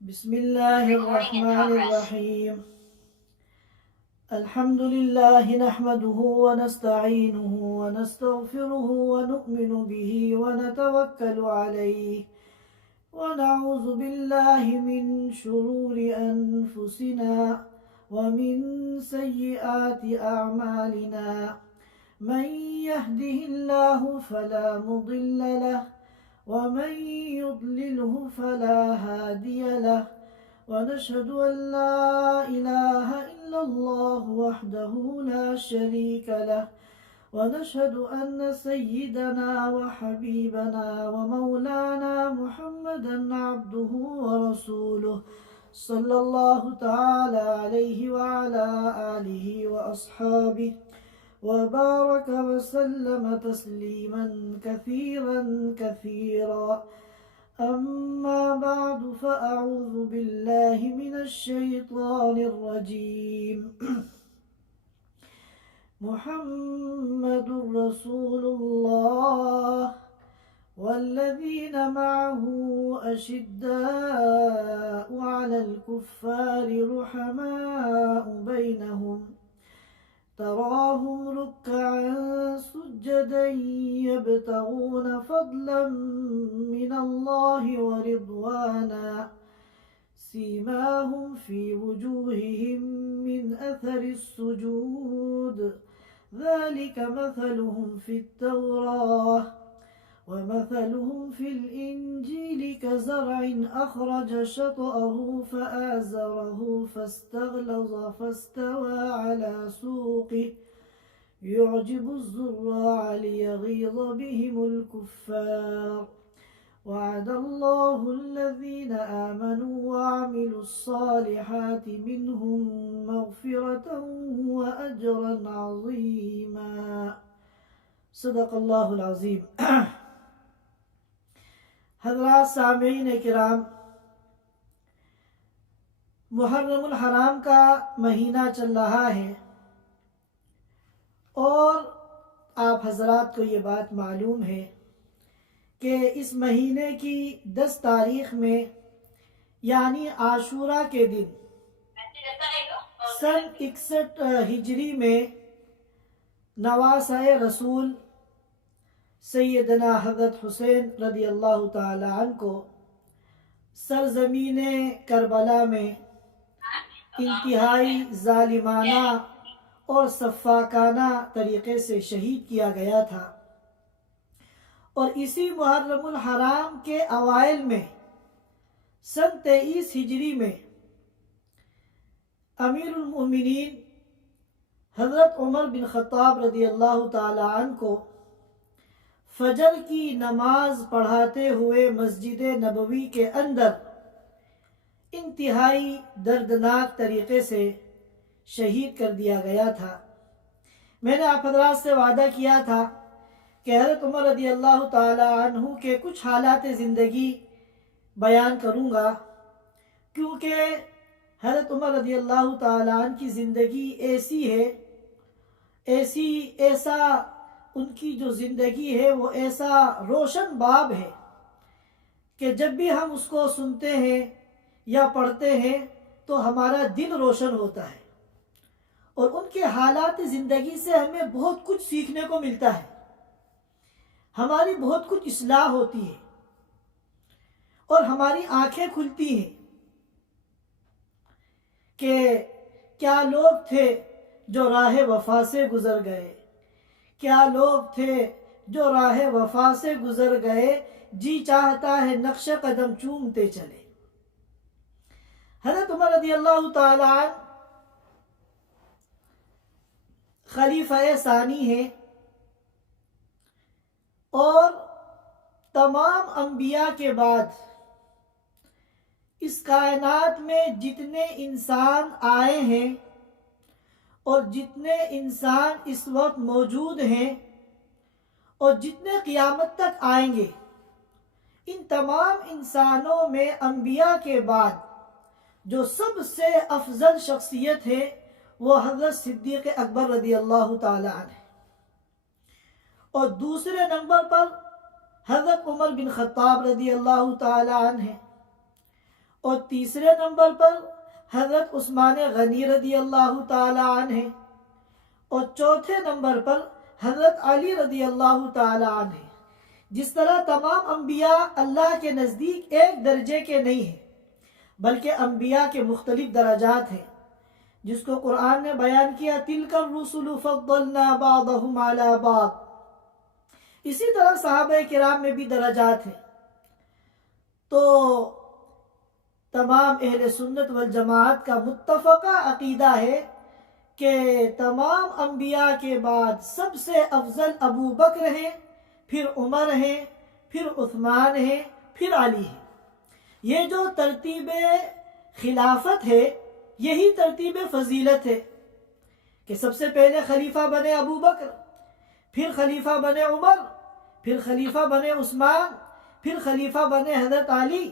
بسم الله الرحمن الرحيم. الحمد لله نحمده ونستعينه ونستغفره ونؤمن به ونتوكل عليه ونعوذ بالله من شرور أنفسنا ومن سيئات أعمالنا. من يهده الله فلا مضل له ومن يضلله فلا هادي له، ونشهد أن لا إله إلا الله وحده لا شريك له، ونشهد أن سيدنا وحبيبنا ومولانا محمدا عبده ورسوله صلى الله تعالى عليه وعلى آله وأصحابه وبارك وسلم تسليما كثيرا كثيرا. أما بعد، فأعوذ بالله من الشيطان الرجيم. محمد رسول الله والذين معه أشداء على الكفار رحماء بينهم، تراهم ركعا سجدا يبتغون فضلا من الله ورضوانا، سيماهم في وجوههم من أثر السجود، ذلك مثلهم في التوراة ومثلهم في الإنجيل كزرع أخرج شطأه فآزره فاستغلظ فاستوى على سوقه يعجب الزراع ليغيظ بهم الكفار. وعد الله الذين آمنوا وعملوا الصالحات منهم مغفرة وأجرا عظيما. صدق اللہ العظیم. حضرات سامعین کرام، محرم الحرام کا مہینہ چل رہا ہے اور آپ حضرات کو یہ بات معلوم ہے کہ اس مہینے کی 10 تاریخ میں یعنی عاشورہ کے دن سن 61 ہجری میں نواسۂ رسول سیدنا حضرت حسین رضی اللہ تعالی عنہ کو سرزمین کربلا میں انتہائی ظالمانہ اور سفاکانہ طریقے سے شہید کیا گیا تھا، اور اسی محرم الحرام کے اوائل میں سن 23 ہجری میں امیر المؤمنین حضرت عمر بن خطاب رضی اللہ تعالی عنہ کو فجر کی نماز پڑھاتے ہوئے مسجد نبوی کے اندر انتہائی دردناک طریقے سے شہید کر دیا گیا تھا. میں نے آپ حضرات سے وعدہ کیا تھا کہ حضرت عمر رضی اللہ تعالی عنہ کے کچھ حالات زندگی بیان کروں گا، کیونکہ حضرت عمر رضی اللہ تعالی عنہ کی زندگی ایسی ہے، ایسا ان کی جو زندگی ہے وہ ایسا روشن باب ہے کہ جب بھی ہم اس کو سنتے ہیں یا پڑھتے ہیں تو ہمارا دل روشن ہوتا ہے، اور ان کے حالات زندگی سے ہمیں بہت کچھ سیکھنے کو ملتا ہے، ہماری بہت کچھ اصلاح ہوتی ہے اور ہماری آنکھیں کھلتی ہیں کہ کیا لوگ تھے جو راہ وفا سے گزر گئے، کیا لوگ تھے جو راہ وفا سے گزر گئے، جی چاہتا ہے نقش قدم چومتے چلے. حضرت عمر رضی اللہ تعالی عنہ خلیفہ ثانی ہیں، اور تمام انبیاء کے بعد اس کائنات میں جتنے انسان آئے ہیں اور جتنے انسان اس وقت موجود ہیں اور جتنے قیامت تک آئیں گے، ان تمام انسانوں میں انبیاء کے بعد جو سب سے افضل شخصیت ہے وہ حضرت صدیق اکبر رضی اللہ تعالی عنہ ہے، اور دوسرے نمبر پر حضرت عمر بن خطاب رضی اللہ تعالی عنہ ہیں، اور تیسرے نمبر پر حضرت عثمان غنی رضی اللہ تعالی عنہ ہیں، اور چوتھے نمبر پر حضرت علی رضی اللہ تعالی عنہ ہیں۔ جس طرح تمام انبیاء اللہ کے نزدیک ایک درجے کے نہیں ہیں، بلکہ انبیاء کے مختلف درجات ہیں، جس کو قرآن نے بیان کیا تِلْكَ الرُّسُلُ فَضَّلْنَا بَعْضَهُمْ عَلَى بَعْضٍ۔ اسی طرح صحابہ کرام میں بھی درجات ہیں۔ تو تمام اہل سنت والجماعت کا متفقہ عقیدہ ہے کہ تمام انبیاء کے بعد سب سے افضل ابو بکر ہیں، پھر عمر ہیں، پھر عثمان ہیں، پھر علی ہیں۔ یہ جو ترتیب خلافت ہے، یہی ترتیب فضیلت ہے کہ سب سے پہلے خلیفہ بنے ابو بکر، پھر خلیفہ بنے عمر، پھر خلیفہ بنے عثمان، پھر خلیفہ بنے حضرت علی،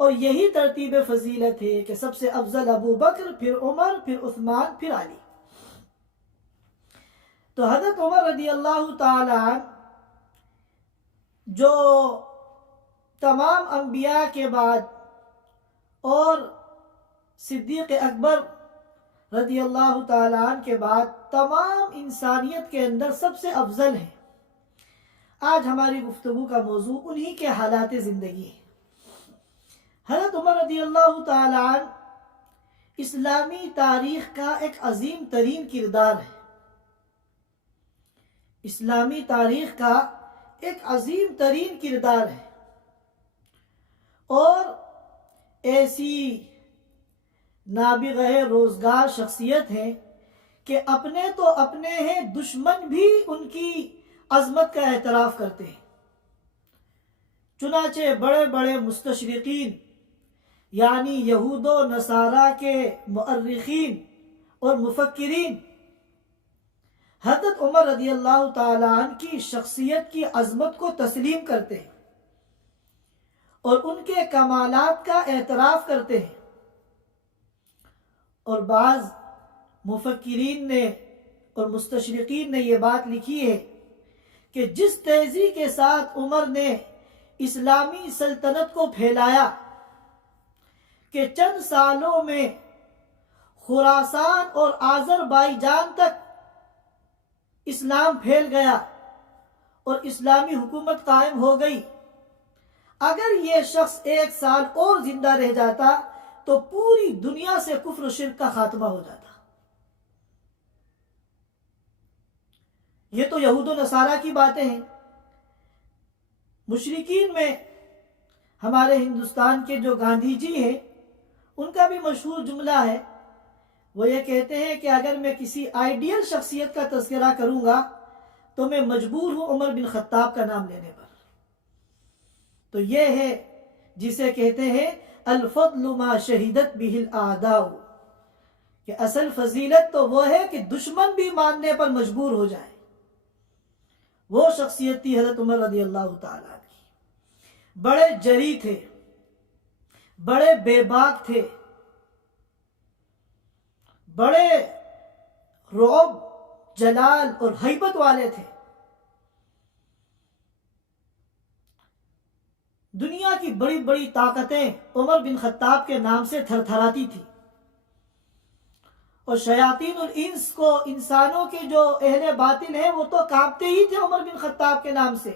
اور یہی ترتیب فضیلت ہے کہ سب سے افضل ابو بکر، پھر عمر، پھر عثمان، پھر علی۔ تو حضرت عمر رضی اللہ تعالی عنہ جو تمام انبیاء کے بعد اور صدیق اکبر رضی اللہ تعالی عنہ کے بعد تمام انسانیت کے اندر سب سے افضل ہیں۔ آج ہماری گفتگو کا موضوع انہی کے حالات زندگی ہے۔ حضرت عمر رضی اللہ تعالی عنہ اسلامی تاریخ کا ایک عظیم ترین کردار ہے، اسلامی تاریخ کا ایک عظیم ترین کردار ہے، اور ایسی نابغہ روزگار شخصیت ہے کہ اپنے تو اپنے ہیں، دشمن بھی ان کی عظمت کا اعتراف کرتے ہیں۔ چنانچہ بڑے بڑے مستشرقین یعنی یہود و نصارہ کے مؤرخین اور مفکرین حضرت عمر رضی اللہ تعالی عنہ کی شخصیت کی عظمت کو تسلیم کرتے ہیں اور ان کے کمالات کا اعتراف کرتے ہیں۔ اور بعض مفکرین نے اور مستشرقین نے یہ بات لکھی ہے کہ جس تیزی کے ساتھ عمر نے اسلامی سلطنت کو پھیلایا کہ چند سالوں میں خراسان اور آذربائیجان تک اسلام پھیل گیا اور اسلامی حکومت قائم ہو گئی، اگر یہ شخص ایک سال اور زندہ رہ جاتا تو پوری دنیا سے کفر و شرک کا خاتمہ ہو جاتا۔ یہ تو یہود و نصارہ کی باتیں ہیں۔ مشرکین میں ہمارے ہندوستان کے جو گاندھی جی ہیں، ان کا بھی مشہور جملہ ہے، وہ یہ کہتے ہیں کہ اگر میں کسی آئیڈیل شخصیت کا تذکرہ کروں گا تو میں مجبور ہوں عمر بن خطاب کا نام لینے پر۔ تو یہ ہے جسے کہتے ہیں الفضل ما شہدت بہ الاعداء، کہ اصل فضیلت تو وہ ہے کہ دشمن بھی ماننے پر مجبور ہو جائے۔ وہ شخصیت تھی حضرت عمر رضی اللہ تعالیٰ کی۔ بڑے جری تھے، بڑے بے باک تھے، بڑے رعب، جلال اور ہیبت والے تھے۔ دنیا کی بڑی بڑی طاقتیں عمر بن خطاب کے نام سے تھر تھراتی تھی، اور شیاطین الانس کو، انسانوں کے جو اہل باطل ہیں وہ تو کانپتے ہی تھے عمر بن خطاب کے نام سے۔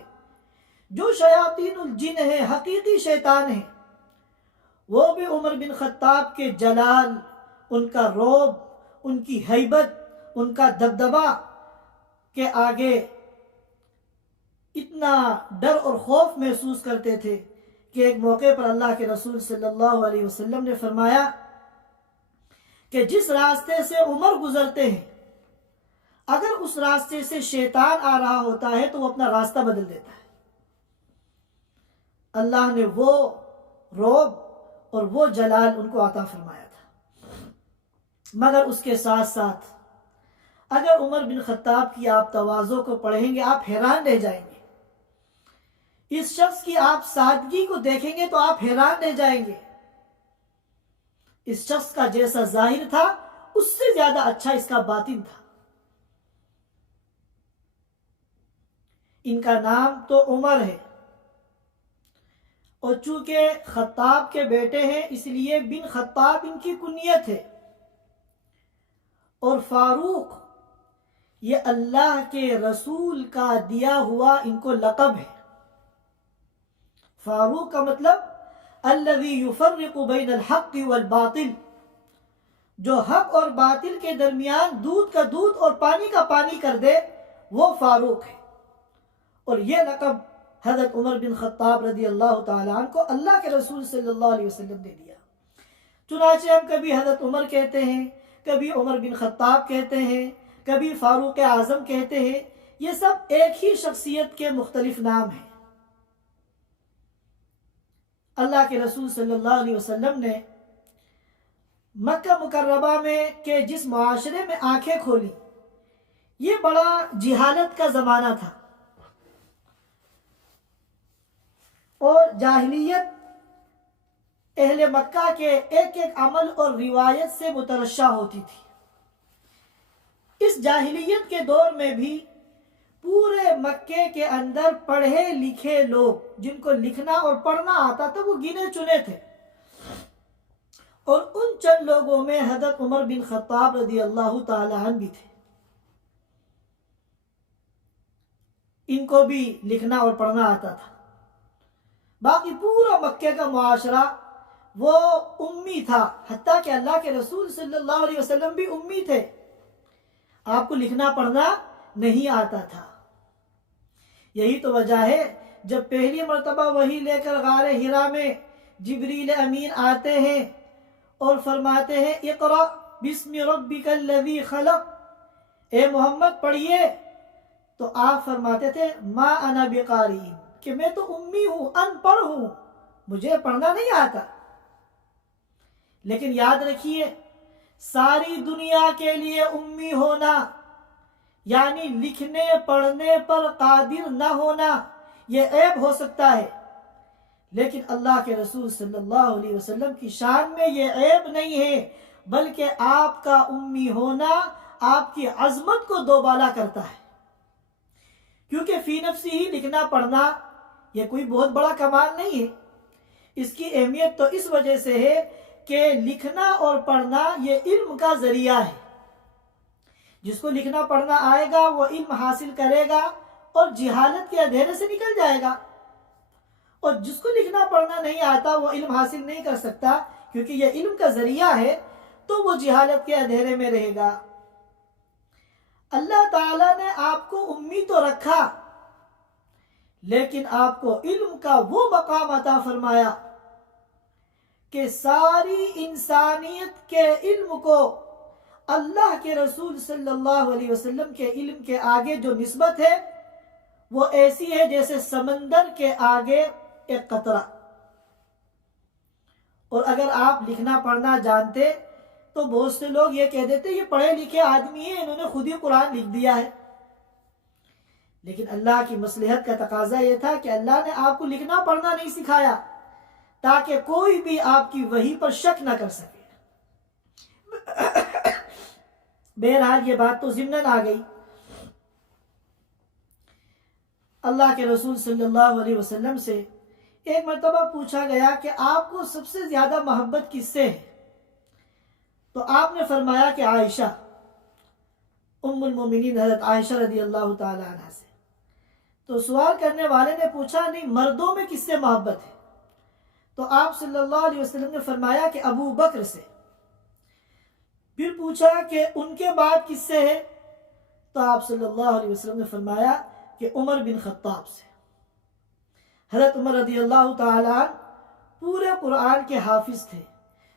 جو شیاطین الجن ہیں، حقیقی شیطان ہیں، وہ بھی عمر بن خطاب کے جلال، ان کا رعب، ان کی ہیبت، ان کا دبدبہ کے آگے اتنا ڈر اور خوف محسوس کرتے تھے کہ ایک موقع پر اللہ کے رسول صلی اللہ علیہ وسلم نے فرمایا کہ جس راستے سے عمر گزرتے ہیں، اگر اس راستے سے شیطان آ رہا ہوتا ہے تو وہ اپنا راستہ بدل دیتا ہے۔ اللہ نے وہ رعب اور وہ جلال ان کو عطا فرمایا تھا۔ مگر اس کے ساتھ ساتھ اگر عمر بن خطاب کی آپ تواضع کو پڑھیں گے، آپ حیران رہ جائیں گے۔ اس شخص کی آپ سادگی کو دیکھیں گے تو آپ حیران رہ جائیں گے۔ اس شخص کا جیسا ظاہر تھا اس سے زیادہ اچھا اس کا باطن تھا۔ ان کا نام تو عمر ہے، اور چونکہ خطاب کے بیٹے ہیں اس لیے بن خطاب ان کی کنیت ہے، اور فاروق یہ اللہ کے رسول کا دیا ہوا ان کو لقب ہے۔ فاروق کا مطلب الذی یفرق بین الحق والباطل، جو حق اور باطل کے درمیان دودھ کا دودھ اور پانی کا پانی کر دے، وہ فاروق ہے۔ اور یہ لقب حضرت عمر بن خطاب رضی اللہ تعالیٰ عنہ کو اللہ کے رسول صلی اللہ علیہ وسلم نے دیا۔ چنانچہ ہم کبھی حضرت عمر کہتے ہیں، کبھی عمر بن خطاب کہتے ہیں، کبھی فاروق اعظم کہتے ہیں، یہ سب ایک ہی شخصیت کے مختلف نام ہیں۔ اللہ کے رسول صلی اللہ علیہ وسلم نے مکہ مکرمہ میں کہ جس معاشرے میں آنکھیں کھولی، یہ بڑا جہالت کا زمانہ تھا، اور جاہلیت اہل مکہ کے ایک ایک عمل اور روایت سے مترشح ہوتی تھی۔ اس جاہلیت کے دور میں بھی پورے مکے کے اندر پڑھے لکھے لوگ جن کو لکھنا اور پڑھنا آتا تھا وہ گنے چنے تھے، اور ان چند لوگوں میں حضرت عمر بن خطاب رضی اللہ تعالی عنہ بھی تھے۔ ان کو بھی لکھنا اور پڑھنا آتا تھا۔ باقی پورا مکے کا معاشرہ وہ امی تھا، حتیٰ کہ اللہ کے رسول صلی اللہ علیہ وسلم بھی امی تھے، آپ کو لکھنا پڑھنا نہیں آتا تھا۔ یہی تو وجہ ہے جب پہلی مرتبہ وحی لے کر غار حرا میں جبریل امین آتے ہیں اور فرماتے ہیں اقرأ بسم ربک الذی خلق، اے محمد پڑھیے، تو آپ فرماتے تھے ما انا بقاری، کہ میں تو امی ہوں، ان پڑھ ہوں، مجھے پڑھنا نہیں آتا۔ لیکن یاد رکھیے، ساری دنیا کے لیے امی ہونا یعنی لکھنے پڑھنے پر قادر نہ ہونا یہ عیب ہو سکتا ہے، لیکن اللہ کے رسول صلی اللہ علیہ وسلم کی شان میں یہ عیب نہیں ہے، بلکہ آپ کا امی ہونا آپ کی عظمت کو دوبالا کرتا ہے، کیونکہ فی نفسی ہی لکھنا پڑھنا یہ کوئی بہت بڑا کمال نہیں ہے۔ اس کی اہمیت تو اس وجہ سے ہے کہ لکھنا اور پڑھنا یہ علم کا ذریعہ ہے۔ جس کو لکھنا پڑھنا آئے گا وہ علم حاصل کرے گا اور جہالت کے اندھیرے سے نکل جائے گا، اور جس کو لکھنا پڑھنا نہیں آتا وہ علم حاصل نہیں کر سکتا، کیونکہ یہ علم کا ذریعہ ہے، تو وہ جہالت کے اندھیرے میں رہے گا۔ اللہ تعالیٰ نے آپ کو امی تو رکھا، لیکن آپ کو علم کا وہ مقام عطا فرمایا کہ ساری انسانیت کے علم کو اللہ کے رسول صلی اللہ علیہ وسلم کے علم کے آگے جو نسبت ہے وہ ایسی ہے جیسے سمندر کے آگے ایک قطرہ۔ اور اگر آپ لکھنا پڑھنا جانتے تو بہت سے لوگ یہ کہہ دیتے یہ پڑھے لکھے آدمی ہیں، انہوں نے خود ہی قرآن لکھ دیا ہے، لیکن اللہ کی مصلحت کا تقاضا یہ تھا کہ اللہ نے آپ کو لکھنا پڑھنا نہیں سکھایا تاکہ کوئی بھی آپ کی وحی پر شک نہ کر سکے۔ بہرحال یہ بات تو ضمناً آ گئی۔ اللہ کے رسول صلی اللہ علیہ وسلم سے ایک مرتبہ پوچھا گیا کہ آپ کو سب سے زیادہ محبت کس سے ہے؟ تو آپ نے فرمایا کہ عائشہ، ام المومنین حضرت عائشہ رضی اللہ تعالی عنہ سے۔ تو سوال کرنے والے نے پوچھا نہیں مردوں میں کس سے محبت ہے؟ تو آپ صلی اللہ علیہ وسلم نے فرمایا کہ ابو بکر سے۔ پھر پوچھا کہ ان کے بعد کس سے ہے؟ تو آپ صلی اللہ علیہ وسلم نے فرمایا کہ عمر بن خطاب سے۔ حضرت عمر رضی اللہ تعالیٰ عنہ پورے قرآن کے حافظ تھے۔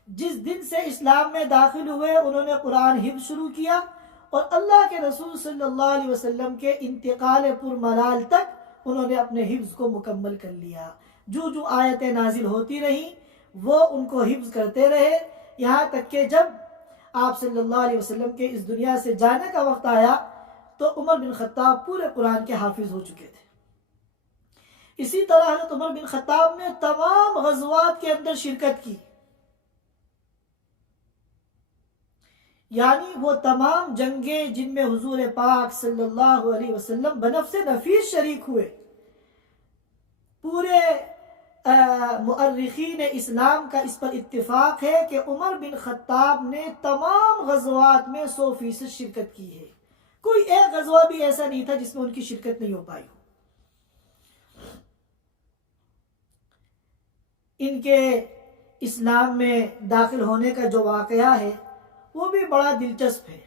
جس دن سے اسلام میں داخل ہوئے انہوں نے قرآن حفظ شروع کیا، اور اللہ کے رسول صلی اللہ علیہ وسلم کے انتقال پرملال تک انہوں نے اپنے حفظ کو مکمل کر لیا۔ جو جو آیتیں نازل ہوتی رہیں وہ ان کو حفظ کرتے رہے، یہاں تک کہ جب آپ صلی اللہ علیہ وسلم کے اس دنیا سے جانے کا وقت آیا تو عمر بن خطاب پورے قرآن کے حافظ ہو چکے تھے۔ اسی طرح حضرت عمر بن خطاب نے تمام غزوات کے اندر شرکت کی، یعنی وہ تمام جنگیں جن میں حضور پاک صلی اللہ علیہ وسلم بنفس نفیس شریک ہوئے، پورے مؤرخین اسلام کا اس پر اتفاق ہے کہ عمر بن خطاب نے تمام غزوات میں 100% شرکت کی ہے. کوئی ایک غزوہ بھی ایسا نہیں تھا جس میں ان کی شرکت نہیں ہو پائی ہو. ان کے اسلام میں داخل ہونے کا جو واقعہ ہے وہ بھی بڑا دلچسپ ہے.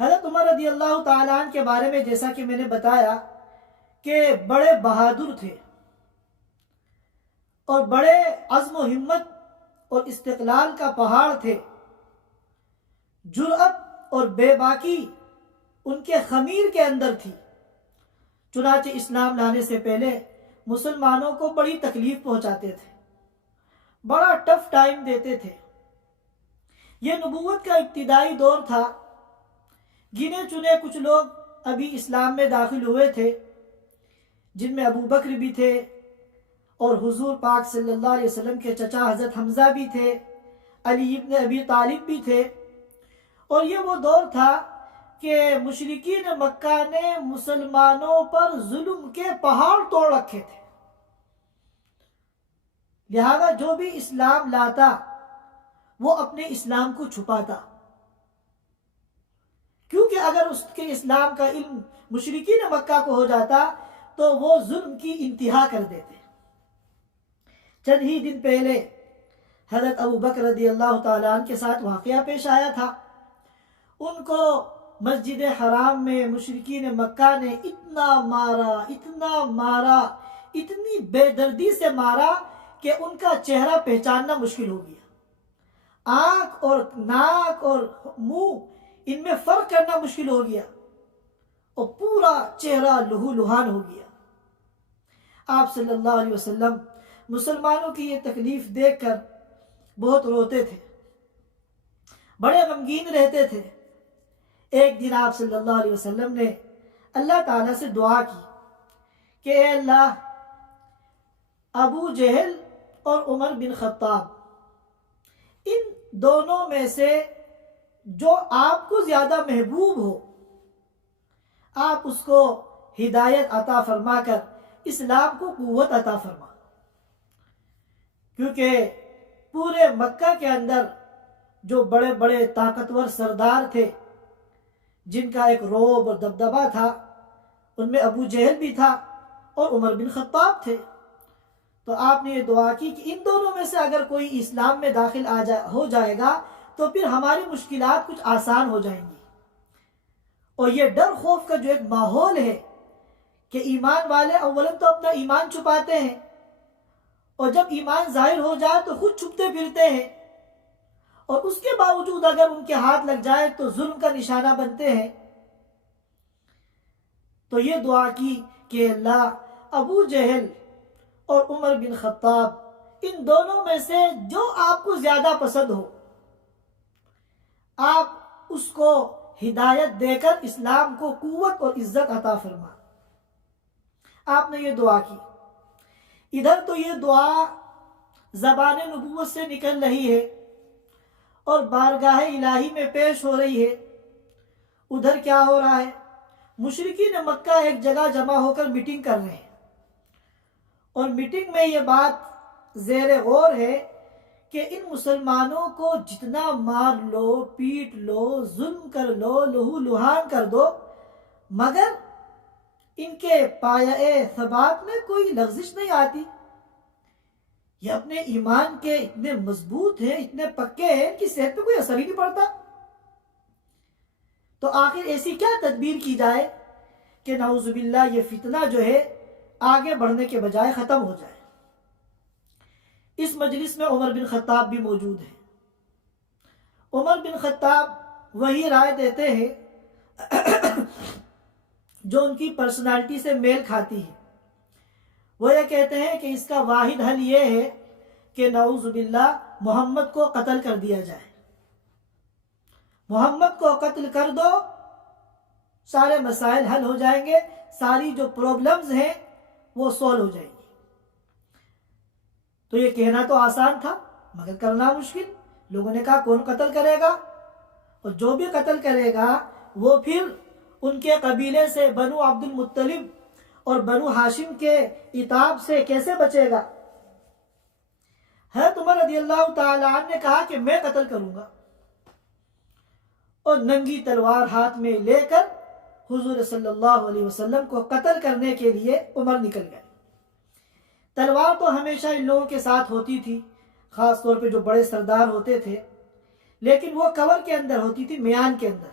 حضرت عمر رضی اللہ تعالیٰ عنہ کے بارے میں جیسا کہ میں نے بتایا کہ بڑے بہادر تھے اور بڑے عزم و ہمت اور استقلال کا پہاڑ تھے. جرأت اور بے باکی ان کے خمیر کے اندر تھی. چنانچہ اسلام لانے سے پہلے مسلمانوں کو بڑی تکلیف پہنچاتے تھے، بڑا ٹف ٹائم دیتے تھے. یہ نبوت کا ابتدائی دور تھا. گنے چنے کچھ لوگ ابھی اسلام میں داخل ہوئے تھے، جن میں ابو بکر بھی تھے اور حضور پاک صلی اللہ علیہ وسلم کے چچا حضرت حمزہ بھی تھے، علی ابن ابی طالب بھی تھے. اور یہ وہ دور تھا کہ مشرکین مکہ نے مسلمانوں پر ظلم کے پہاڑ توڑ رکھے تھے. لہذا جو بھی اسلام لاتا وہ اپنے اسلام کو چھپاتا، کیونکہ اگر اس کے اسلام کا علم مشرکین مکہ کو ہو جاتا تو وہ ظلم کی انتہا کر دیتے. چند ہی دن پہلے حضرت ابو بکر رضی اللہ تعالیٰ عنہ کے ساتھ واقعہ پیش آیا تھا. ان کو مسجد حرام میں مشرکین مکہ نے اتنا مارا، اتنی بے دردی سے مارا کہ ان کا چہرہ پہچاننا مشکل ہو گیا. آنکھ اور ناک اور منہ ان میں فرق کرنا مشکل ہو گیا اور پورا چہرہ لہو لہان ہو گیا. آپ صلی اللہ علیہ وسلم مسلمانوں کی یہ تکلیف دیکھ کر بہت روتے تھے، بڑے غمگین رہتے تھے. ایک دن آپ صلی اللہ علیہ وسلم نے اللہ تعالیٰ سے دعا کی کہ اے اللہ، ابو جہل اور عمر بن خطاب، ان دونوں میں سے جو آپ کو زیادہ محبوب ہو، آپ اس کو ہدایت عطا فرما کر اسلام کو قوت عطا فرما. کیونکہ پورے مکہ کے اندر جو بڑے بڑے طاقتور سردار تھے، جن کا ایک رعب اور دبدبہ تھا، ان میں ابو جہل بھی تھا اور عمر بن خطاب تھے. تو آپ نے یہ دعا کی کہ ان دونوں میں سے اگر کوئی اسلام میں داخل ہو جائے گا تو پھر ہماری مشکلات کچھ آسان ہو جائیں گی. اور یہ ڈر خوف کا جو ایک ماحول ہے کہ ایمان والے اولاً تو اپنا ایمان چھپاتے ہیں اور جب ایمان ظاہر ہو جائے تو خود چھپتے پھرتے ہیں، اور اس کے باوجود اگر ان کے ہاتھ لگ جائے تو ظلم کا نشانہ بنتے ہیں. تو یہ دعا کی کہ اللہ، ابو جہل اور عمر بن خطاب، ان دونوں میں سے جو آپ کو زیادہ پسند ہو، آپ اس کو ہدایت دے کر اسلام کو قوت اور عزت عطا فرما. آپ نے یہ دعا کی. ادھر تو یہ دعا زبان نبوت سے نکل رہی ہے اور بارگاہ الہی میں پیش ہو رہی ہے. ادھر کیا ہو رہا ہے؟ مشرکین مکہ ایک جگہ جمع ہو کر میٹنگ کر رہے ہیں، اور میٹنگ میں یہ بات زیر غور ہے کہ ان مسلمانوں کو جتنا مار لو، پیٹ لو، ظلم کر لو، لہو لہان کر دو، مگر ان کے پایہ ثبات میں کوئی لغزش نہیں آتی. یہ اپنے ایمان کے اتنے مضبوط ہیں، اتنے پکے ہیں، ان کی صحت پہ کوئی اثر ہی نہیں پڑتا. تو آخر ایسی کیا تدبیر کی جائے کہ نعوذ باللہ یہ فتنہ جو ہے آگے بڑھنے کے بجائے ختم ہو جائے. اس مجلس میں عمر بن خطاب بھی موجود ہیں. عمر بن خطاب وہی رائے دیتے ہیں جو ان کی پرسنالٹی سے میل کھاتی ہے. وہ یہ کہتے ہیں کہ اس کا واحد حل یہ ہے کہ نعوذ باللہ محمد کو قتل کر دیا جائے. محمد کو قتل کر دو، سارے مسائل حل ہو جائیں گے، ساری جو پرابلمز ہیں وہ سولو ہو جائیں گی. تو یہ کہنا تو آسان تھا مگر کرنا مشکل. لوگوں نے کہا کون قتل کرے گا؟ اور جو بھی قتل کرے گا وہ پھر ان کے قبیلے سے بنو عبد المطلب اور بنو ہاشم کے عتاب سے کیسے بچے گا؟ حضرت عمر رضی اللہ تعالیٰ عنہ نے کہا کہ میں قتل کروں گا، اور ننگی تلوار ہاتھ میں لے کر حضور صلی اللہ علیہ وسلم کو قتل کرنے کے لیے عمر نکل گئے۔ تلوار تو ہمیشہ ان لوگوں کے ساتھ ہوتی تھی، خاص طور پہ جو بڑے سردار ہوتے تھے، لیکن وہ کور کے اندر ہوتی تھی، میان کے اندر۔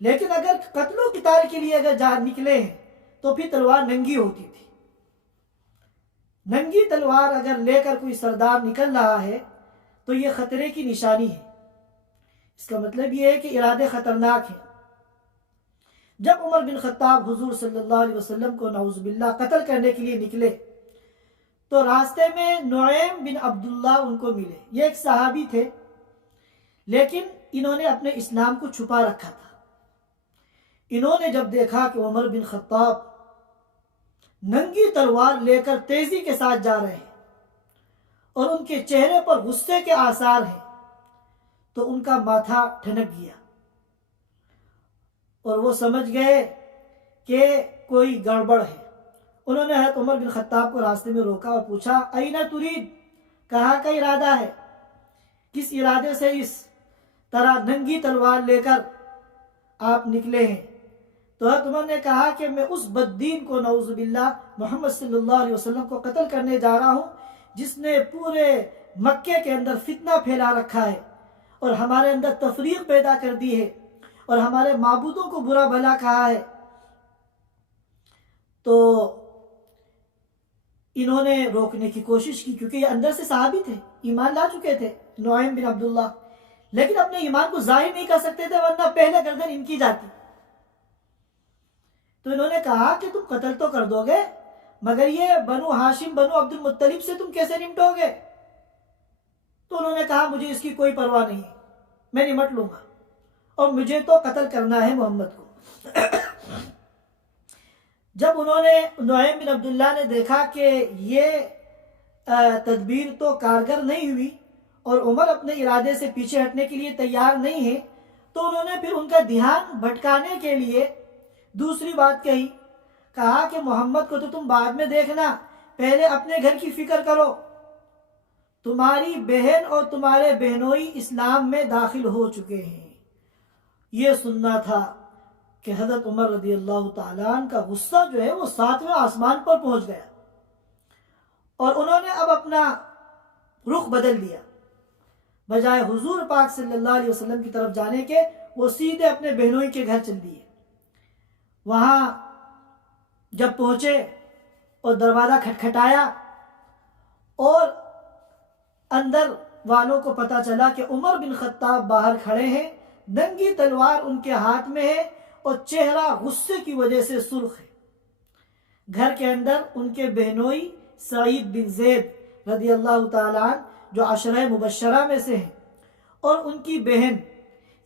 لیکن اگر قتل و قتال کے لیے اگر جا نکلے ہیں تو پھر تلوار ننگی ہوتی تھی۔ ننگی تلوار اگر لے کر کوئی سردار نکل رہا ہے تو یہ خطرے کی نشانی ہے، اس کا مطلب یہ ہے کہ ارادے خطرناک ہیں۔ جب عمر بن خطاب حضور صلی اللہ علیہ وسلم کو نعوذ باللہ قتل کرنے کے لیے نکلے تو راستے میں نعیم بن عبداللہ ان کو ملے۔ یہ ایک صحابی تھے، لیکن انہوں نے اپنے اسلام کو چھپا رکھا تھا۔ انہوں نے جب دیکھا کہ عمر بن خطاب ننگی تلوار لے کر تیزی کے ساتھ جا رہے ہیں اور ان کے چہرے پر غصے کے آثار ہیں، تو ان کا ماتھا ٹھنک گیا اور وہ سمجھ گئے کہ کوئی گڑبڑ ہے۔ انہوں نے حضرت عمر بن خطاب کو راستے میں روکا اور پوچھا اینا ترید، کہاں کا ارادہ ہے؟ کس ارادے سے اس طرح ننگی تلوار لے کر آپ نکلے ہیں؟ تو حضرت عمر نے کہا کہ میں اس بددین کو نعوذ باللہ محمد صلی اللہ علیہ وسلم کو قتل کرنے جا رہا ہوں جس نے پورے مکے کے اندر فتنہ پھیلا رکھا ہے اور ہمارے اندر تفریق پیدا کر دی ہے اور ہمارے معبودوں کو برا بھلا کہا ہے۔ تو انہوں نے روکنے کی کوشش کی، کیونکہ یہ اندر سے صحابی تھے، ایمان لا چکے تھے، نعیم بن عبداللہ، لیکن اپنے ایمان کو ظاہر نہیں کر سکتے تھے ورنہ پہلے گردن ان کی جاتی۔ تو انہوں نے کہا کہ تم قتل تو کر دو گے، مگر یہ بنو ہاشم بنو عبد المطلب سے تم کیسے نمٹو گے؟ تو انہوں نے کہا مجھے اس کی کوئی پرواہ نہیں، میں نمٹ لوں گا، اور مجھے تو قتل کرنا ہے محمد کو۔ جب انہوں نے نعیم بن عبداللہ نے دیکھا کہ یہ تدبیر تو کارگر نہیں ہوئی اور عمر اپنے ارادے سے پیچھے ہٹنے کے لیے تیار نہیں ہے، تو انہوں نے پھر ان کا دھیان بھٹکانے کے لیے دوسری بات کہی، کہا کہ محمد کو تو تم بعد میں دیکھنا، پہلے اپنے گھر کی فکر کرو، تمہاری بہن اور تمہارے بہنوئی اسلام میں داخل ہو چکے ہیں۔ یہ سننا تھا کہ حضرت عمر رضی اللہ تعالیٰ عنہ کا غصہ جو ہے وہ 7ویں آسمان پر پہنچ گیا، اور انہوں نے اب اپنا رخ بدل دیا، بجائے حضور پاک صلی اللہ علیہ وسلم کی طرف جانے کے وہ سیدھے اپنے بہنوئی کے گھر چل دیے۔ وہاں جب پہنچے اور دروازہ کھٹکھٹایا اور اندر والوں کو پتا چلا کہ عمر بن خطاب باہر کھڑے ہیں، ننگی تلوار ان کے ہاتھ میں ہے اور چہرہ غصے کی وجہ سے سرخ ہے۔ گھر کے اندر ان کے بہنوئی سعید بن زید رضی اللہ تعالیٰ عنہ جو عشرہ مبشرہ میں سے ہیں، اور ان کی بہن،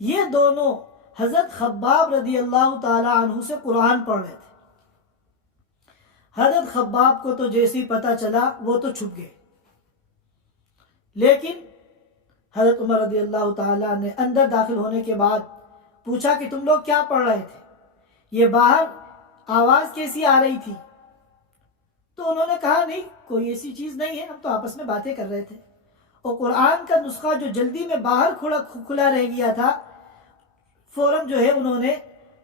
یہ دونوں حضرت خباب رضی اللہ تعالیٰ عنہ سے قرآن پڑھ رہے تھے۔ حضرت خباب کو تو جیسے پتہ چلا وہ تو چھپ گئے، لیکن حضرت عمر رضی اللہ تعالیٰ نے اندر داخل ہونے کے بعد پوچھا کہ تم لوگ کیا پڑھ رہے تھے، یہ باہر آواز کیسی آ رہی تھی؟ تو انہوں نے کہا نہیں، کوئی ایسی چیز نہیں ہے، ہم تو آپس میں باتیں کر رہے تھے۔ اور قرآن کا نسخہ جو جلدی میں باہر کھلا رہ گیا تھا، فوراً جو ہے انہوں نے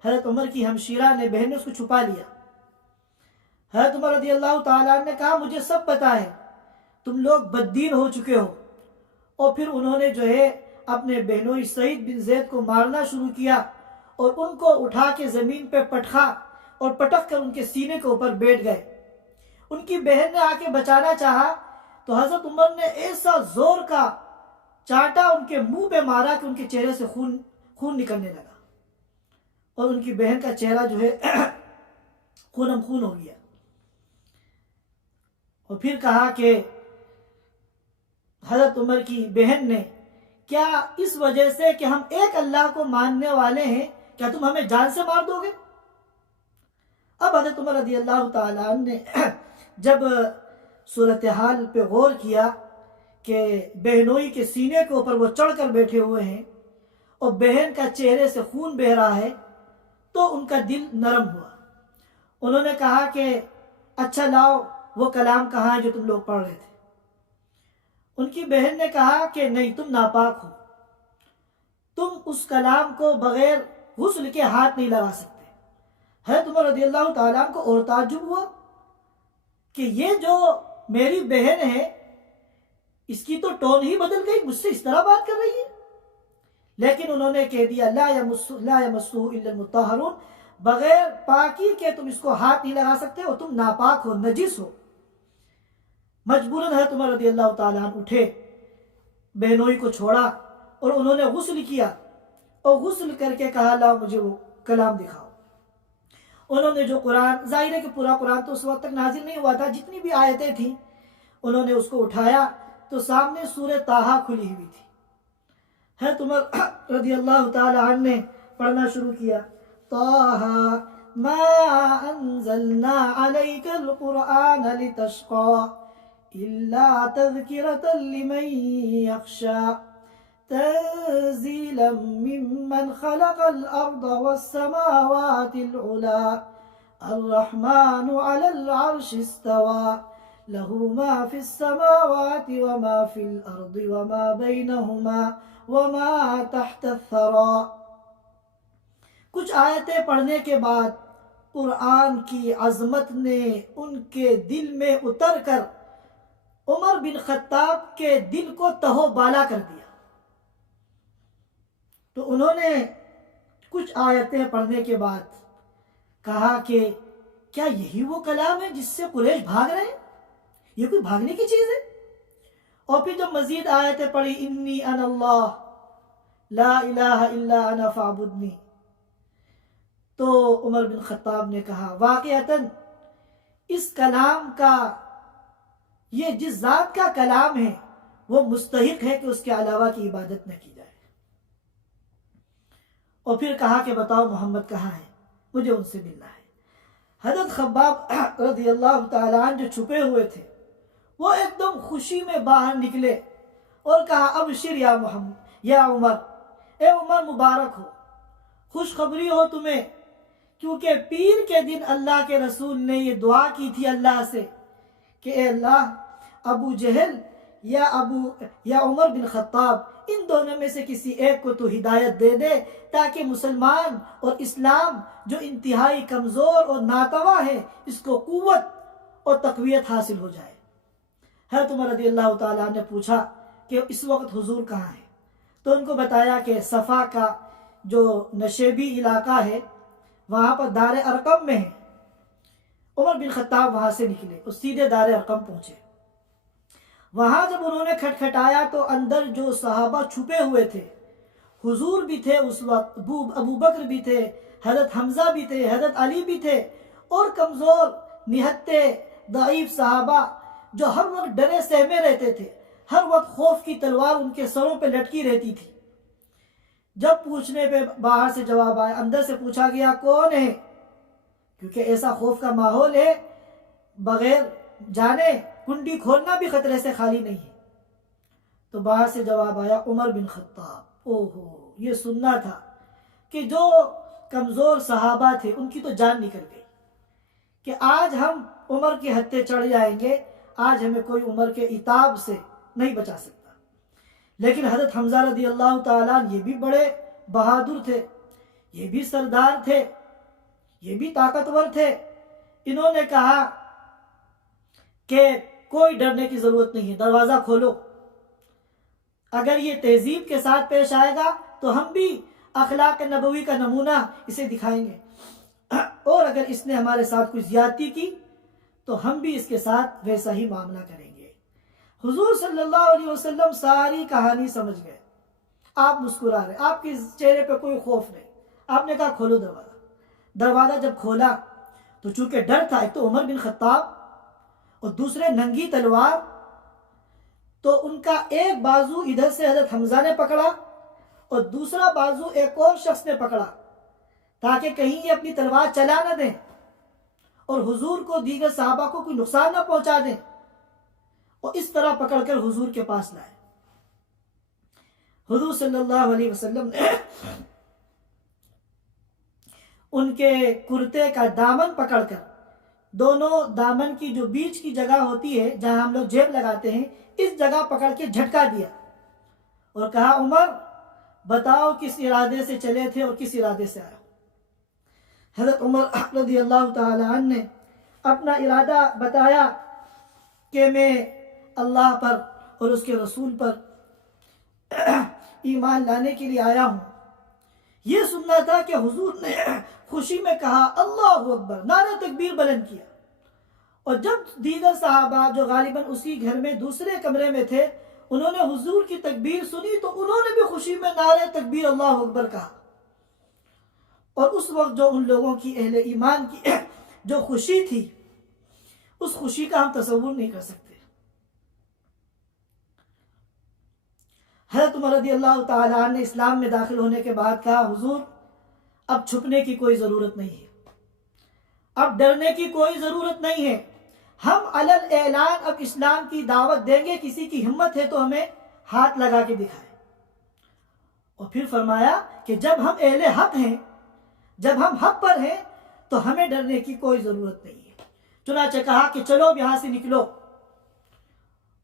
حضرت عمر کی ہمشیرہ نے بہن نے اس کو چھپا لیا۔ حضرت عمر رضی اللہ تعالیٰ عنہ نے کہا مجھے سب پتا ہے، تم لوگ بددین ہو چکے ہو۔ اور پھر انہوں نے جو ہے اپنے بہنوئی سعید بن زید کو مارنا شروع کیا اور ان کو اٹھا کے زمین پہ پٹکا اور پٹک کر ان کے سینے کے اوپر بیٹھ گئے۔ ان کی بہن نے آ کے بچانا چاہا تو حضرت عمر نے ایسا زور کا چانٹا ان کے منہ پہ مارا کہ ان کے چہرے سے خون نکلنے لگا اور ان کی بہن کا چہرہ جو ہے خونم خون ہو گیا۔ اور پھر کہا کہ حضرت عمر کی بہن نے، کیا اس وجہ سے کہ ہم ایک اللہ کو ماننے والے ہیں کیا تم ہمیں جان سے مار دو گے؟ اب حضرت عمر رضی اللہ تعالیٰ عنہ نے جب صورتحال پہ غور کیا کہ بہنوئی کے سینے کے اوپر وہ چڑھ کر بیٹھے ہوئے ہیں اور بہن کا چہرے سے خون بہہ رہا ہے، تو ان کا دل نرم ہوا۔ انہوں نے کہا کہ اچھا لاؤ وہ کلام کہاں ہے جو تم لوگ پڑھ رہے تھے؟ ان کی بہن نے کہا کہ نہیں، تم ناپاک ہو، تم اس کلام کو بغیر غسل کے ہاتھ نہیں لگا سکتے۔ حضرت عمر رضی اللہ تعالیٰ عنہ کو اور تعجب ہوا کہ یہ جو میری بہن ہے اس کی تو ٹون ہی بدل گئی، مجھ سے اس طرح بات کر رہی ہے۔ لیکن انہوں نے کہہ دیا لا یمسہ الا المطہرون، بغیر پاکی کے تم اس کو ہاتھ نہیں لگا سکتے اور تم ناپاک ہو، نجس ہو۔ مجبوراً حضرت عمر رضی اللہ تعالیٰ عنہ اٹھے، بہنوئی کو چھوڑا اور انہوں نے غسل کیا اور غسل کر کے کہا لاؤ مجھے وہ کلام دکھاؤ۔ انہوں نے جو قرآن، ظاہر ہے کہ پورا قرآن تو اس وقت تک نازل نہیں ہوا تھا، جتنی بھی آیتیں تھیں انہوں نے اس کو اٹھایا تو سامنے سورہ طٰہٰ کھلی ہوئی تھی۔ حضرت عمر رضی اللہ تعالی عنہ نے پڑھنا شروع کیا، طٰہٰ ما انزلنا علیک القرآن لتشقى الا تذکرۃ لمن یخشى تنزیلا ممن خلق الارض والسماوات العلی الرحمن علی العرش استوى له ما في السماوات وما في الأرض وما بينهما وما تحت الثرى۔ کچھ آیتیں پڑھنے کے بعد قرآن کی عظمت نے ان کے دل میں اتر کر عمر بن خطاب کے دل کو تہو بالا کر دیا۔ تو انہوں نے کچھ آیتیں پڑھنے کے بعد کہا کہ کیا یہی وہ کلام ہے جس سے قریش بھاگ رہے ہیں؟ یہ کوئی بھاگنے کی چیز ہے؟ اور پھر جب مزید آیتیں پڑھی انی انا اللہ لا الہ الا انا فاعبدنی، تو عمر بن خطاب نے کہا واقعتاً اس کلام کا، یہ جس ذات کا کلام ہے وہ مستحق ہے کہ اس کے علاوہ کی عبادت نہ کی جائے۔ اور پھر کہا کہ بتاؤ محمد کہاں ہے، مجھے ان سے ملنا ہے۔ حضرت خباب رضی اللہ تعالیٰ عنہ جو چھپے ہوئے تھے وہ ایک دم خوشی میں باہر نکلے اور کہا ابشر یا محمد یا عمر، اے عمر مبارک ہو، خوشخبری ہو تمہیں، کیونکہ پیر کے دن اللہ کے رسول نے یہ دعا کی تھی اللہ سے کہ اے اللہ ابو جہل یا عمر بن خطاب، ان دونوں میں سے کسی ایک کو تو ہدایت دے دے تاکہ مسلمان اور اسلام جو انتہائی کمزور اور ناتواں ہے اس کو قوت اور تقویت حاصل ہو جائے۔ حضرت عمر رضی اللہ تعالیٰ نے پوچھا کہ اس وقت حضور کہاں ہے؟ تو ان کو بتایا کہ صفا کا جو نشیبی علاقہ ہے وہاں پر دار ارقم میں ہے۔ عمر بن خطاب وہاں سے نکلے اور سیدھے دار ارقم پہنچے۔ وہاں جب انہوں نے کھٹکھٹایا تو اندر جو صحابہ چھپے ہوئے تھے، حضور بھی تھے اس وقت، ابو بکر بھی تھے، حضرت حمزہ بھی تھے، حضرت علی بھی تھے، اور کمزور نہتے ضعیف صحابہ جو ہر وقت ڈرے سہمے رہتے تھے، ہر وقت خوف کی تلوار ان کے سروں پہ لٹکی رہتی تھی۔ جب پوچھنے پہ باہر سے جواب آیا، اندر سے پوچھا گیا کون ہے، کیونکہ ایسا خوف کا ماحول ہے، بغیر جانے کنڈی کھولنا بھی خطرے سے خالی نہیں ہے۔ تو باہر سے جواب آیا عمر بن خطاب۔ اوہو، یہ سننا تھا کہ جو کمزور صحابہ تھے ان کی تو جان نکل گئی کہ آج ہم عمر کے ہتھے چڑھ جائیں گے، آج ہمیں کوئی عمر کے عتاب سے نہیں بچا سکتا۔ لیکن حضرت حمزہ رضی اللہ تعالیٰ یہ بھی بڑے بہادر تھے، یہ بھی سردار تھے، یہ بھی طاقتور تھے۔ انہوں نے کہا کہ کوئی ڈرنے کی ضرورت نہیں ہے، دروازہ کھولو، اگر یہ تہذیب کے ساتھ پیش آئے گا تو ہم بھی اخلاق نبوی کا نمونہ اسے دکھائیں گے، اور اگر اس نے ہمارے ساتھ کوئی زیادتی کی تو ہم بھی اس کے ساتھ ویسا ہی معاملہ کریں گے۔ حضور صلی اللہ علیہ وسلم ساری کہانی سمجھ گئے، آپ مسکرا رہے، آپ کے چہرے پہ کوئی خوف نہیں۔ آپ نے کہا کھولو دروازہ۔ دروازہ جب کھولا تو چونکہ ڈر تھا، ایک تو عمر بن خطاب اور دوسرے ننگی تلوار، تو ان کا ایک بازو ادھر سے حضرت حمزہ نے پکڑا اور دوسرا بازو ایک اور شخص نے پکڑا تاکہ کہیں یہ اپنی تلوار چلا نہ دیں اور حضور کو، دیگر صحابہ کو کوئی نقصان نہ پہنچا دیں، اور اس طرح پکڑ کر حضور کے پاس لائے۔ حضور صلی اللہ علیہ وسلم نے ان کے کرتے کا دامن پکڑ کر، دونوں دامن کی جو بیچ کی جگہ ہوتی ہے جہاں ہم لوگ جیب لگاتے ہیں، اس جگہ پکڑ کے جھٹکا دیا اور کہا عمر بتاؤ کس ارادے سے چلے تھے اور کس ارادے سے آئے؟ حضرت عمر رضی اللہ تعالی عنہ نے اپنا ارادہ بتایا کہ میں اللہ پر اور اس کے رسول پر ایمان لانے کے لیے آیا ہوں۔ یہ سننا تھا کہ حضور نے خوشی میں کہا اللہ اکبر، نعرہ تکبیر بلند کیا، اور جب دیگر صحابہ جو غالباً اسی گھر میں دوسرے کمرے میں تھے انہوں نے حضور کی تکبیر سنی تو انہوں نے بھی خوشی میں نعرہ تکبیر اللہ اکبر کہا۔ اور اس وقت جو ان لوگوں کی اہل ایمان کی جو خوشی تھی، اس خوشی کا ہم تصور نہیں کر سکتے۔ حضرت عمر رضی اللہ تعالیٰ عنہ نے اسلام میں داخل ہونے کے بعد کہا حضور اب چھپنے کی کوئی ضرورت نہیں ہے، اب ڈرنے کی کوئی ضرورت نہیں ہے، ہم علل اعلان اب اسلام کی دعوت دیں گے، کسی کی ہمت ہے تو ہمیں ہاتھ لگا کے دکھائے۔ اور پھر فرمایا کہ جب ہم اہل حق ہیں، جب ہم حق پر ہیں تو ہمیں ڈرنے کی کوئی ضرورت نہیں ہے۔ چنانچہ کہا کہ چلو یہاں سے نکلو،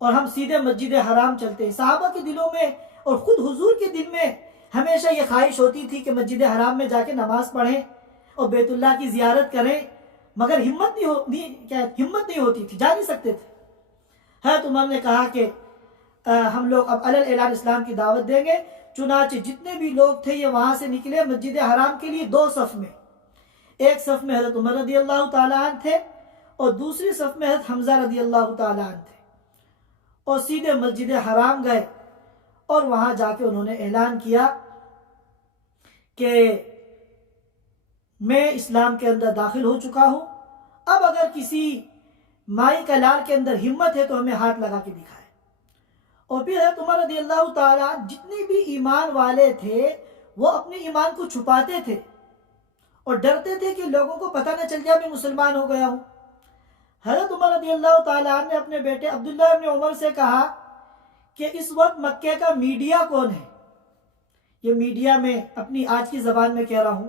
اور ہم سیدھے مسجد حرام چلتے ہیں۔ صحابہ کے دلوں میں اور خود حضور کے دل میں ہمیشہ یہ خواہش ہوتی تھی کہ مسجد حرام میں جا کے نماز پڑھیں اور بیت اللہ کی زیارت کریں، مگر ہمت نہیں ہوتی تھی، جا نہیں سکتے تھے۔ حضرت عمر نے کہا کہ ہم لوگ اب علل اعلان اسلام کی دعوت دیں گے۔ چنانچہ جتنے بھی لوگ تھے یہ وہاں سے نکلے مسجد حرام کے لیے، دو صف میں، ایک صف میں حضرت عمر رضی اللہ تعالیٰ عنہ تھے اور دوسری صف میں حضرت حمزہ رضی اللہ تعالیٰ عنہ تھے، اور سیدھے مسجد حرام گئے اور وہاں جا کے انہوں نے اعلان کیا کہ میں اسلام کے اندر داخل ہو چکا ہوں، اب اگر کسی مائی کا لال کے اندر ہمت ہے تو ہمیں ہاتھ لگا کے دکھائے۔ اور پھر حضرت عمر رضی اللہ تعالیٰ جتنے بھی ایمان والے تھے وہ اپنے ایمان کو چھپاتے تھے اور ڈرتے تھے کہ لوگوں کو پتہ نہ چل جائے میں مسلمان ہو گیا ہوں۔ حضرت عمر رضی اللہ تعالیٰ نے اپنے بیٹے عبداللہ ابن عمر سے کہا کہ اس وقت مکے کا میڈیا کون ہے؟ یہ میڈیا میں اپنی آج کی زبان میں کہہ رہا ہوں،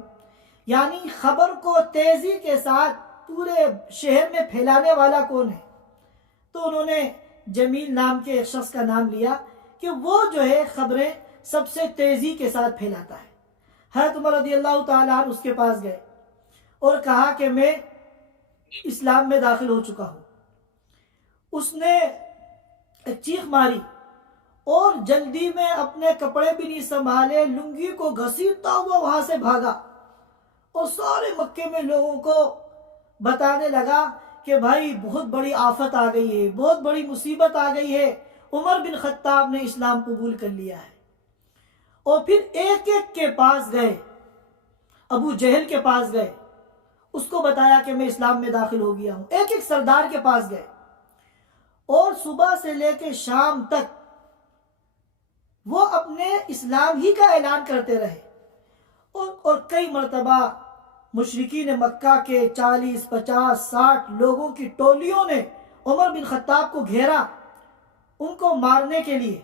یعنی خبر کو تیزی کے ساتھ پورے شہر میں پھیلانے والا کون ہے؟ تو انہوں نے جمیل نام کے ایک شخص کا نام لیا کہ وہ جو ہے خبریں سب سے تیزی کے ساتھ پھیلاتا ہے۔ حضرت عمر رضی اللہ تعالیٰ عنہ اس کے پاس گئے اور کہا کہ میں اسلام میں داخل ہو چکا ہوں۔ اس نے ایک چیخ ماری اور جلدی میں اپنے کپڑے بھی نہیں سنبھالے، لنگی کو گھسیٹتا ہوا وہاں سے بھاگا اور سارے مکے میں لوگوں کو بتانے لگا کہ بھائی بہت بڑی آفت آ گئی ہے، بہت بڑی مصیبت آ گئی ہے، عمر بن خطاب نے اسلام قبول کر لیا ہے۔ اور پھر ایک ایک کے پاس گئے، ابو جہل کے پاس گئے، اس کو بتایا کہ میں اسلام میں داخل ہو گیا ہوں، ایک ایک سردار کے پاس گئے، اور صبح سے لے کے شام تک وہ اپنے اسلام ہی کا اعلان کرتے رہے۔ اور کئی مرتبہ مشرکین مکہ کے 40، 50، 60 لوگوں کی ٹولیوں نے عمر بن خطاب کو گھیرا ان کو مارنے کے لیے۔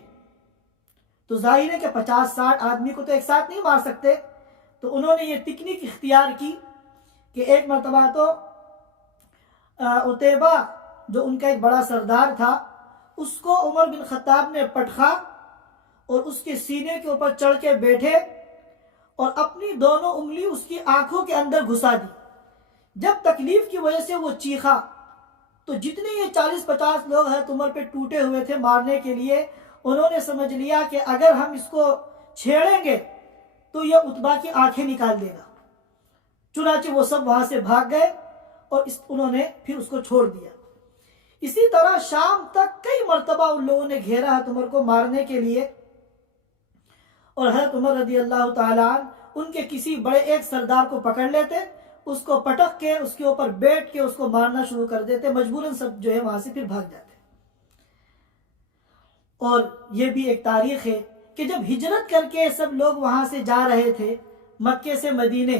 تو ظاہر ہے کہ 50-60 آدمی کو تو ایک ساتھ نہیں مار سکتے، تو انہوں نے یہ تکنیک اختیار کی کہ ایک مرتبہ تو عتیبہ جو ان کا ایک بڑا سردار تھا اس کو عمر بن خطاب نے پٹخا اور اس کے سینے کے اوپر چڑھ کے بیٹھے اور اپنی دونوں انگلی اس کی آنکھوں کے اندر گھسا دی۔ جب تکلیف کی وجہ سے وہ چیخا تو جتنے یہ 40-50 لوگ حضرت عمر پہ ٹوٹے ہوئے تھے مارنے کے لیے، انہوں نے سمجھ لیا کہ اگر ہم اس کو چھیڑیں گے تو یہ عتبہ کی آنکھیں نکال دے گا۔ چنانچہ وہ سب وہاں سے بھاگ گئے اور انہوں نے پھر اس کو چھوڑ دیا۔ اسی طرح شام تک کئی مرتبہ ان لوگوں نے گھیرا حضرت عمر کو مارنے کے لیے، اور حضرت عمر رضی اللہ تعالیٰ عنہ ان کے کسی بڑے ایک سردار کو پکڑ لیتے، اس کو پٹک کے اس کے اوپر بیٹھ کے اس کو مارنا شروع کر دیتے، مجبوراً سب جو ہے وہاں سے پھر بھاگ جاتے۔ اور یہ بھی ایک تاریخ ہے کہ جب ہجرت کر کے سب لوگ وہاں سے جا رہے تھے مکے سے مدینے،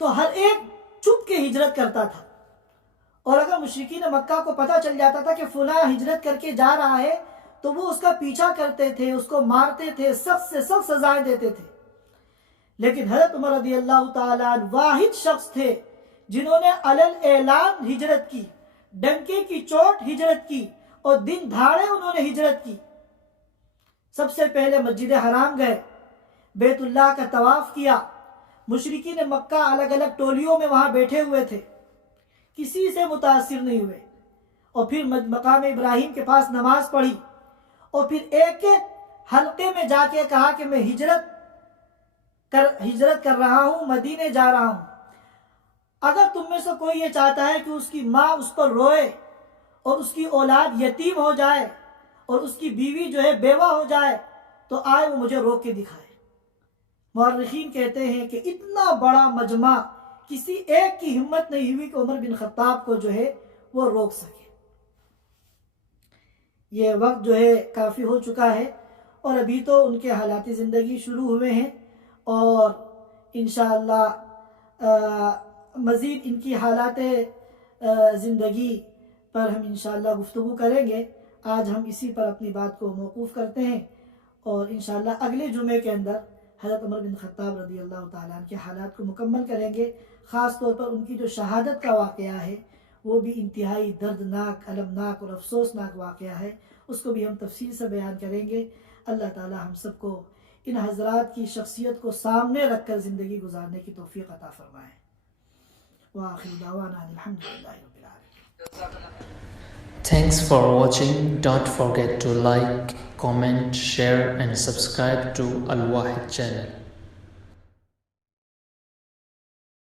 تو ہر ایک چھپ کے ہجرت کرتا تھا، اور اگر مشرکین مکہ کو پتہ چل جاتا تھا کہ فلاں ہجرت کر کے جا رہا ہے تو وہ اس کا پیچھا کرتے تھے، اس کو مارتے تھے، سخت سے سخت سزائیں دیتے تھے۔ لیکن حضرت عمر رضی اللہ تعالیٰ عنہ واحد شخص تھے جنہوں نے علل اعلان ہجرت کی، ڈنکے کی چوٹ ہجرت کی، اور دن دھاڑے انہوں نے ہجرت کی۔ سب سے پہلے مسجد حرام گئے، بیت اللہ کا طواف کیا۔ مشرکین مکہ الگ الگ ٹولیوں میں وہاں بیٹھے ہوئے تھے، کسی سے متاثر نہیں ہوئے، اور پھر مقام ابراہیم کے پاس نماز پڑھی، اور پھر ایک ایک حلقے میں جا کے کہا کہ میں ہجرت کر رہا ہوں، مدینے جا رہا ہوں۔ اگر تم میں سے کوئی یہ چاہتا ہے کہ اس کی ماں اس پر روئے اور اس کی اولاد یتیم ہو جائے اور اس کی بیوی جو ہے بیوہ ہو جائے تو آئے وہ مجھے روک کے دکھائے۔ مورخین کہتے ہیں کہ اتنا بڑا مجمع، کسی ایک کی ہمت نہیں ہوئی کہ عمر بن خطاب کو جو ہے وہ روک سکے۔ یہ وقت جو ہے کافی ہو چکا ہے، اور ابھی تو ان کے حالات زندگی شروع ہوئے ہیں، اور انشاءاللہ مزید ان کی حالات زندگی پر ہم انشاءاللہ گفتگو کریں گے۔ آج ہم اسی پر اپنی بات کو موقوف کرتے ہیں، اور انشاءاللہ اگلے جمعے کے اندر حضرت عمر بن خطاب رضی اللہ تعالیٰ عنہ کے حالات کو مکمل کریں گے۔ خاص طور پر ان کی جو شہادت کا واقعہ ہے وہ بھی انتہائی دردناک، المناک اور افسوسناک واقعہ ہے، اس کو بھی ہم تفصیل سے بیان کریں گے۔ اللہ تعالیٰ ہم سب کو ان حضرات کی شخصیت کو سامنے رکھ کر زندگی گزارنے کی توفیق عطا فرمائے۔ وآخر دعوانا الحمدللہ رب العالمین۔ Thanks for watching. Don't forget to like, comment, share and subscribe to Al Wahid channel.